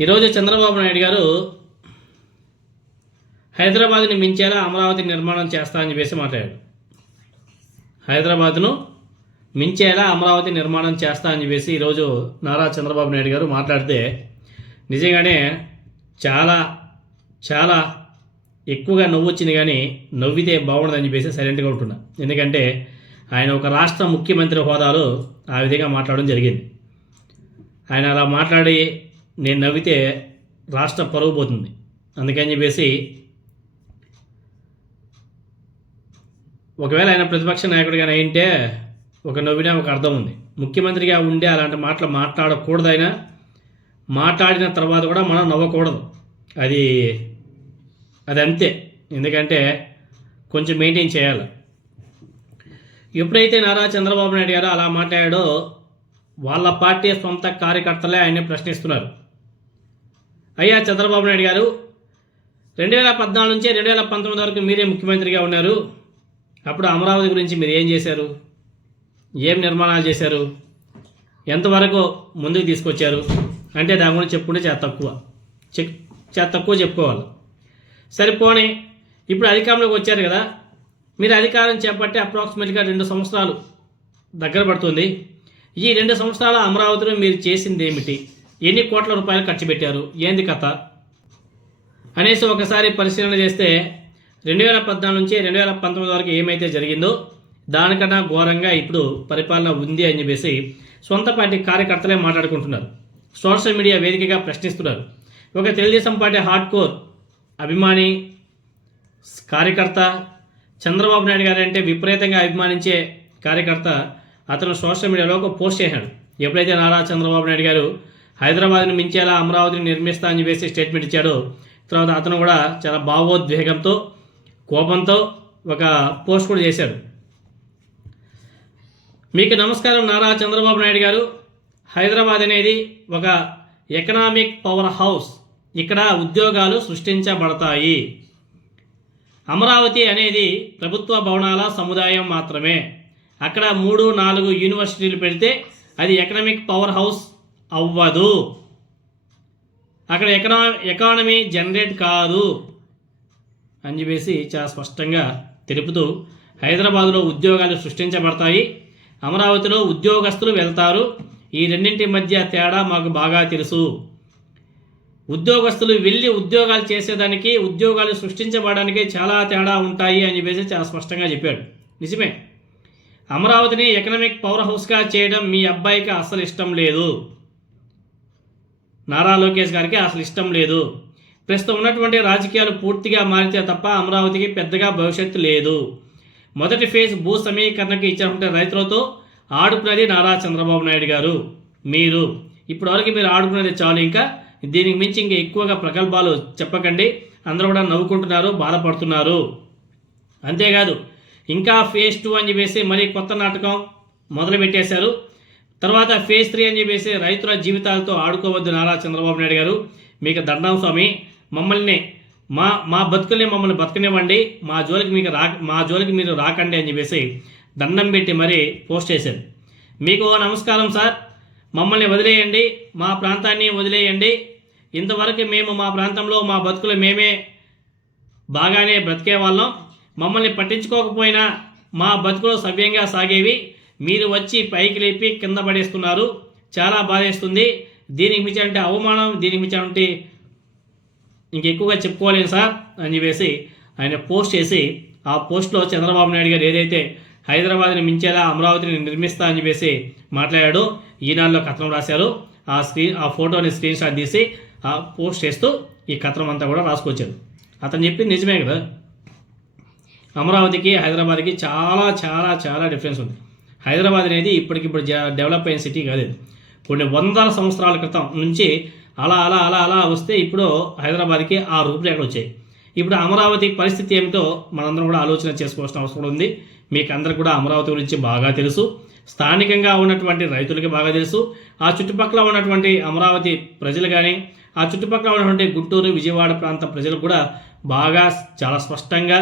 ఈరోజు చంద్రబాబు నాయుడు గారు హైదరాబాద్ని మించేలా అమరావతి నిర్మాణం చేస్తా అని చెప్పేసి మాట్లాడాడు. హైదరాబాద్ను మించేలా అమరావతి నిర్మాణం చేస్తా అని చెప్పేసి ఈరోజు నారా చంద్రబాబు నాయుడు గారు మాట్లాడితే నిజంగానే చాలా చాలా ఎక్కువగా నవ్వు వచ్చింది, కానీ నవ్వితే బాగుండదని చెప్పేసి సైలెంట్గా ఉంటున్నా. ఎందుకంటే ఆయన ఒక రాష్ట్ర ముఖ్యమంత్రి హోదాలో ఆ విధంగా మాట్లాడడం జరిగింది. ఆయన అలా మాట్లాడి నేను నవ్వితే రాష్ట్ర పరువు పోతుంది. అందుకని చెప్పేసి ఒకవేళ ఆయన ప్రతిపక్ష నాయకుడిగా అయింటే ఒక నవ్వినా ఒక అర్థం ఉంది. ముఖ్యమంత్రిగా ఉండే అలాంటి మాటలు మాట్లాడకూడదు. ఆయన మాట్లాడిన తర్వాత కూడా మనం నవ్వకూడదు. అది అంతే. ఎందుకంటే కొంచెం మెయింటైన్ చేయాలి. ఎప్పుడైతే నారా చంద్రబాబు నాయుడు గారు అలా మాట్లాడాడో వాళ్ళ పార్టీ సొంత కార్యకర్తలే ఆయన్ని ప్రశ్నిస్తున్నారు. అయ్యా చంద్రబాబు నాయుడు గారు, 2014 నుంచి 2019 వరకు మీరే ముఖ్యమంత్రిగా ఉన్నారు. అప్పుడు అమరావతి గురించి మీరు ఏం చేశారు? ఏం నిర్మాణాలు చేశారు? ఎంతవరకు ముందుకు తీసుకొచ్చారు? అంటే దాని గురించి చెప్పుకుంటే చాలా తక్కువ చెప్పుకోవాలి. సరిపోని ఇప్పుడు అధికారంలోకి వచ్చారు కదా, మీరు అధికారం చేపట్టి అప్రాక్సిమేట్గా 2 సంవత్సరాలు దగ్గర పడుతుంది. ఈ 2 సంవత్సరాల అమరావతిలో మీరు చేసింది ఏమిటి? ఎన్ని కోట్ల రూపాయలు ఖర్చు పెట్టారు? ఏంది కథ అనేసి ఒకసారి పరిశీలన చేస్తే 2014 నుంచి 2019 వరకు ఏమైతే జరిగిందో దానికన్నా ఘోరంగా ఇప్పుడు పరిపాలన ఉంది అని చెప్పేసి సొంత పార్టీ కార్యకర్తలే మాట్లాడుకుంటున్నారు. సోషల్ మీడియా వేదికగా ప్రశ్నిస్తున్నారు. ఒక తెలుగుదేశం పార్టీ హార్డ్ కోర్ అభిమాని కార్యకర్త, చంద్రబాబు నాయుడు గారు అంటే విపరీతంగా అభిమానించే కార్యకర్త, అతను సోషల్ మీడియాలో ఒక పోస్ట్ చేశాడు. ఎప్పుడైతే నారా చంద్రబాబు నాయుడు గారు హైదరాబాద్ని మించేలా అమరావతిని నిర్మిస్తా అని చెప్పేసి స్టేట్మెంట్ ఇచ్చాడో, తర్వాత అతను కూడా చాలా భావోద్వేగంతో కోపంతో ఒక పోస్ట్ కూడా చేశాడు. మీకు నమస్కారం నారా చంద్రబాబు నాయుడు గారు, హైదరాబాద్ అనేది ఒక ఎకనామిక్ పవర్ హౌస్. ఇక్కడ ఉద్యోగాలు సృష్టించబడతాయి. అమరావతి అనేది ప్రభుత్వ భవనాల సముదాయం మాత్రమే. అక్కడ 3-4 యూనివర్సిటీలు పెడితే అది ఎకనామిక్ పవర్ హౌస్ అవ్వదు. అక్కడ ఎకానమీ జనరేట్ కాదు అని చెప్పేసి చాలా స్పష్టంగా తెలుపుతూ హైదరాబాదులో ఉద్యోగాలు సృష్టించబడతాయి, అమరావతిలో ఉద్యోగస్తులు వెళ్తారు. ఈ రెండింటి మధ్య తేడా మాకు బాగా తెలుసు. ఉద్యోగస్తులు వెళ్ళి ఉద్యోగాలు చేసేదానికి, ఉద్యోగాలు సృష్టించబడడానికి చాలా తేడా ఉంటాయి అని చెప్పేసి చాలా స్పష్టంగా చెప్పాడు. నిజమే, అమరావతిని ఎకనామిక్ పవర్ హౌస్గా చేయడం మీ అబ్బాయికి అసలు ఇష్టం లేదు. నారా లోకేష్ గారికి అసలు ఇష్టం లేదు. ప్రస్తుతం ఉన్నటువంటి రాజకీయాలు పూర్తిగా మారితే తప్ప అమరావతికి పెద్దగా భవిష్యత్తు లేదు. మొదటి ఫేజ్ భూ సమీకరణకు ఇచ్చినటువంటి రైతులతో ఆడుకున్నది నారా చంద్రబాబు నాయుడు గారు. మీరు ఇప్పటివరకు మీరు ఆడుకున్నది చాలు. ఇంకా దీనికి మించి ఇంకా ఎక్కువగా ప్రగల్భాలు చెప్పకండి. అందరూ కూడా నవ్వుకుంటున్నారు, బాధపడుతున్నారు. అంతేకాదు ఇంకా ఫేజ్ 2 అని చెప్పేసి మరీ కొత్త నాటకం మొదలుపెట్టేశారు. తర్వాత ఫేజ్ 3 అని చెప్పేసి రైతుల జీవితాలతో ఆడుకోవద్దు నారా చంద్రబాబు నాయుడు గారు, మీకు దండం స్వామి. మమ్మల్ని మా బతుకుల్ని మమ్మల్ని బతుకునివ్వండి, మా జోలికి మీరు రాకండి అని చెప్పేసి దండం పెట్టి మరీ పోస్ట్ చేశారు. మీకు నమస్కారం సార్, మమ్మల్ని వదిలేయండి, మా ప్రాంతాన్ని వదిలేయండి. ఇంతవరకు మేము మా ప్రాంతంలో మా బతుకులు మేమే బాగానే బ్రతికే వాళ్ళం. మమ్మల్ని పట్టించుకోకపోయినా మా బతుకులు సవ్యంగా సాగేవి. మీరు వచ్చి పైకి లేపి కింద పడేస్తున్నారు, చాలా బాధేస్తుంది. దీనికి మించి అంటే అవమానం, దీనికి మించి అంటే ఇంకెక్కువగా చెప్పుకోలేను సార్ అని చెప్పేసి ఆయన పోస్ట్ చేసి, ఆ పోస్ట్లో చంద్రబాబు నాయుడు గారు ఏదైతే హైదరాబాద్ని మించేలా అమరావతిని నిర్మిస్తా అని చెప్పేసి మాట్లాడాడో ఈనాడులో కథనం రాశారు. ఆ ఫోటోని స్క్రీన్ షాట్ తీసి ఆ పోస్ట్ చేస్తూ ఈ కథనం అంతా కూడా రాసుకొచ్చారు. అతను చెప్పింది నిజమే కదా. అమరావతికి హైదరాబాద్కి చాలా చాలా చాలా డిఫరెన్స్ ఉంది. హైదరాబాద్ అనేది ఇప్పటికిప్పుడు డెవలప్ అయిన సిటీ కాదు. కొన్ని వందల సంవత్సరాల క్రితం నుంచి అలా అలా అలా అలా వస్తే ఇప్పుడు హైదరాబాద్కి ఆ రూపురేఖలు వచ్చాయి. ఇప్పుడు అమరావతి పరిస్థితి ఏమిటో మనందరం కూడా ఆలోచన చేసుకోవాల్సిన అవసరం ఉంది. మీకు అందరికి కూడా అమరావతి గురించి బాగా తెలుసు. స్థానికంగా ఉన్నటువంటి రైతులకి బాగా తెలుసు. ఆ చుట్టుపక్కల ఉన్నటువంటి అమరావతి ప్రజలు కానీ, ఆ చుట్టుపక్కల ఉన్నటువంటి గుంటూరు, విజయవాడ ప్రాంత ప్రజలు కూడా బాగా చాలా స్పష్టంగా